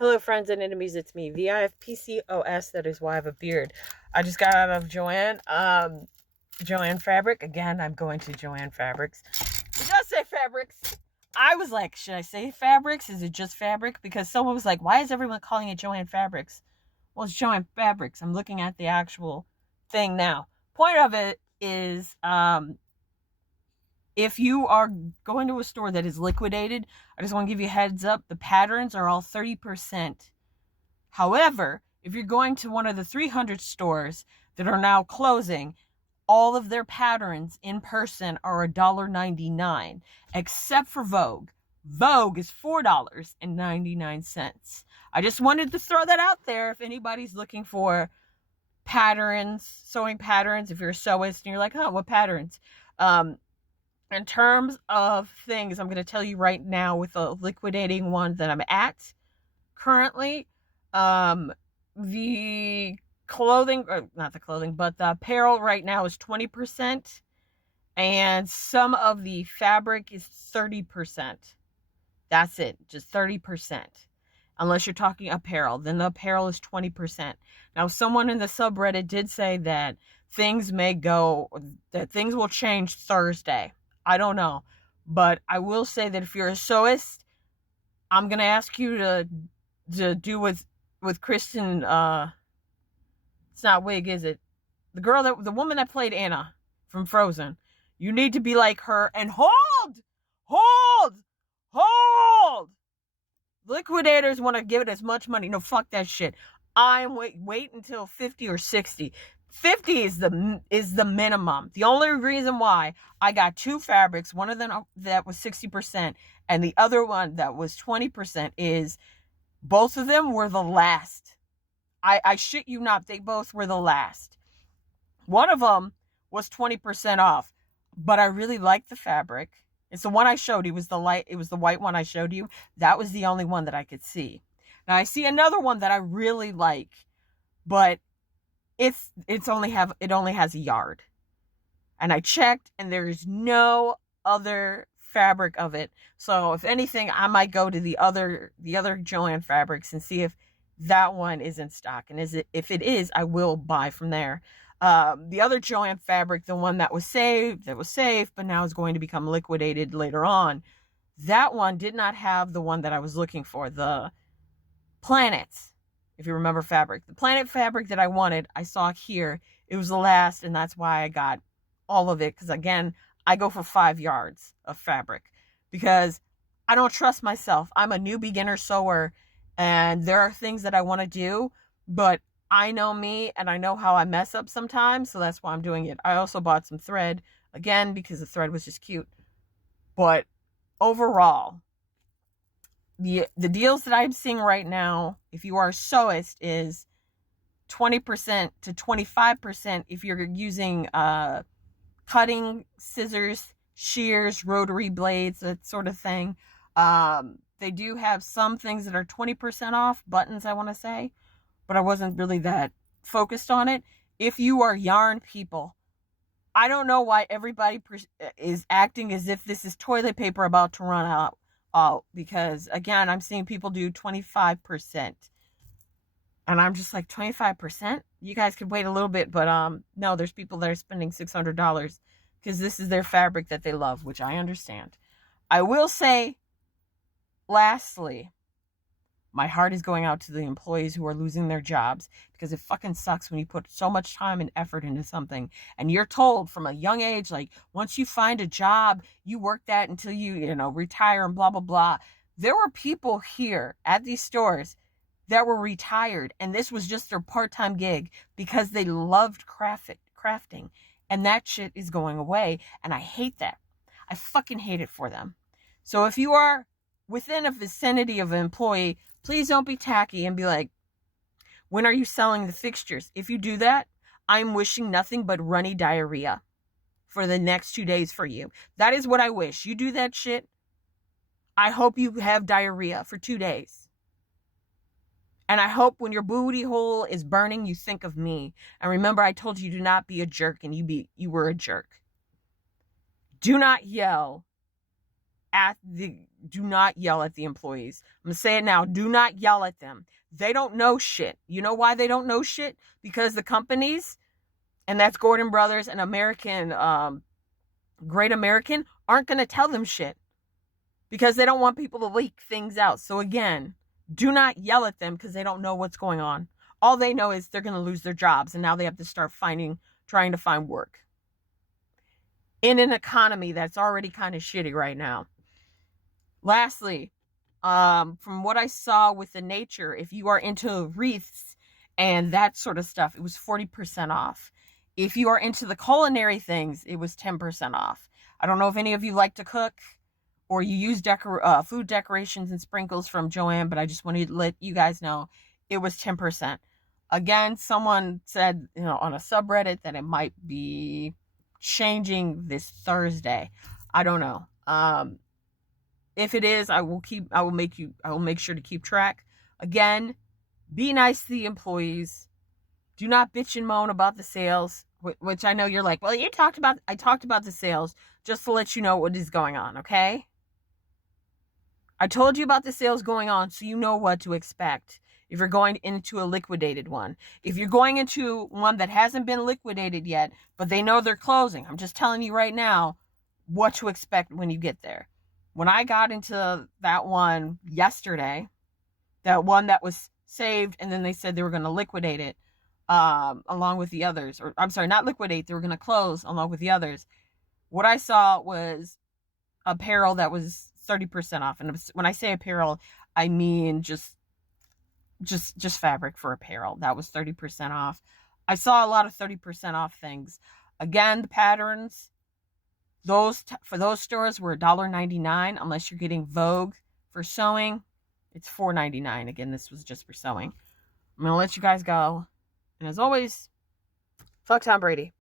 Hello, friends and enemies. It's me, VIFPCOS. That is why I have a beard. I just got out of Joann Fabric. Again, I'm going to Joann Fabrics. It does say Fabrics. I was like, should I say Fabrics? Is it just Fabric? Because someone was like, why is everyone calling it Joann Fabrics? Well, it's Joann Fabrics. I'm looking at the actual thing now. Point of it is, if you are going to a store that is liquidated, I just want to give you a heads up. The patterns are all 30%. However, if you're going to one of the 300 stores that are now closing, all of their patterns in person are $1.99, except for Vogue. Vogue is $4.99. I just wanted to throw that out there if anybody's looking for patterns, sewing patterns. If you're a sewist and you're like, oh, what patterns? In terms of things, I'm going to tell you right now with the liquidating one that I'm at currently, the clothing, or not the clothing, but the apparel right now is 20%, and some of the fabric is 30%. That's it, just 30%. Unless you're talking apparel, then the apparel is 20%. Now, someone in the subreddit did say that things will change Thursday. I don't know. But I will say that if you're a sewist, I'm going to ask you to do with Kristen, it's not Wig, is it? The woman that played Anna from Frozen. You need to be like her and hold. Liquidators want to give it as much money. No, fuck that shit. I'm wait until 50 or 60. 50 is the minimum. The only reason why I got two fabrics, one of them that was 60% and the other one that was 20%, is both of them were the last. I shit you not, they both were the last. One of them was 20% off, but I really liked the fabric. It's the one I showed you. It was the white one I showed you. That was the only one that I could see. Now I see another one that I really like, but it only has a yard. And I checked and there is no other fabric of it. So if anything, I might go to the other Joann Fabrics and see if that one is in stock. And if it is, I will buy from there. The other Joann Fabric, the one that was safe, but now is going to become liquidated later on. That one did not have the one that I was looking for, the planets. If you remember fabric, the planet fabric that I wanted, I saw here. It was the last, and that's why I got all of it. Because again, I go for 5 yards of fabric because I don't trust myself. I'm a new beginner sewer, and there are things that I want to do, but I know me and I know how I mess up sometimes, so that's why I'm doing it. I also bought some thread, again, because the thread was just cute. But overall, the deals that I'm seeing right now, if you are a sewist, is 20% to 25% if you're using cutting, scissors, shears, rotary blades, that sort of thing. They do have some things that are 20% off, buttons, I want to say, but I wasn't really that focused on it. If you are yarn people, I don't know why everybody is acting as if this is toilet paper about to run out. Because again, I'm seeing people do 25%. And I'm just like, 25%? You guys could wait a little bit, but no, there's people that are spending $600 because this is their fabric that they love, which I understand. I will say, lastly, my heart is going out to the employees who are losing their jobs, because it fucking sucks when you put so much time and effort into something and you're told from a young age, like, once you find a job, you work that until you retire and blah, blah, blah. There were people here at these stores that were retired, and this was just their part-time gig because they loved crafting. And that shit is going away, and I hate that. I fucking hate it for them. So if you are within a vicinity of an employee, please don't be tacky and be like, when are you selling the fixtures? If you do that, I'm wishing nothing but runny diarrhea for the next 2 days for you. That is what I wish. You do that shit, I hope you have diarrhea for 2 days. And I hope when your booty hole is burning, you think of me. And remember, I told you to not be a jerk, and you were a jerk. Do not yell at the do not yell at the employees. I'm going to say it now. Do not yell at them. They don't know shit. You know why they don't know shit? Because the companies, and that's Gordon Brothers and American, Great American, aren't going to tell them shit. Because they don't want people to leak things out. So again, do not yell at them because they don't know what's going on. All they know is they're going to lose their jobs, and now they have to start trying to find work. In an economy that's already kind of shitty right now. Lastly, from what I saw with the nature, if you are into wreaths and that sort of stuff, it was 40% off. If you are into the culinary things, it was 10% off. I don't know if any of you like to cook or you use food decorations and sprinkles from Joann, but I just wanted to let you guys know it was 10%. Again, someone said, on a subreddit that it might be changing this Thursday. I don't know. If it is, I will make sure to keep track. Again, be nice to the employees. Do not bitch and moan about the sales, which I know you're like, well, I talked about the sales just to let you know what is going on, okay? I told you about the sales going on so you know what to expect if you're going into a liquidated one. If you're going into one that hasn't been liquidated yet, but they know they're closing, I'm just telling you right now what to expect when you get there. When I got into that one yesterday, that one that was saved, and then they said they were going to liquidate it along with the others. Or I'm sorry, not liquidate, they were going to close along with the others. What I saw was apparel that was 30% off. And when I say apparel, I mean just fabric for apparel. That was 30% off. I saw a lot of 30% off things. Again, the patterns, for those stores were $1.99 unless you're getting Vogue for sewing. It's $4.99. Again, this was just for sewing. I'm going to let you guys go. And as always, fuck Tom Brady.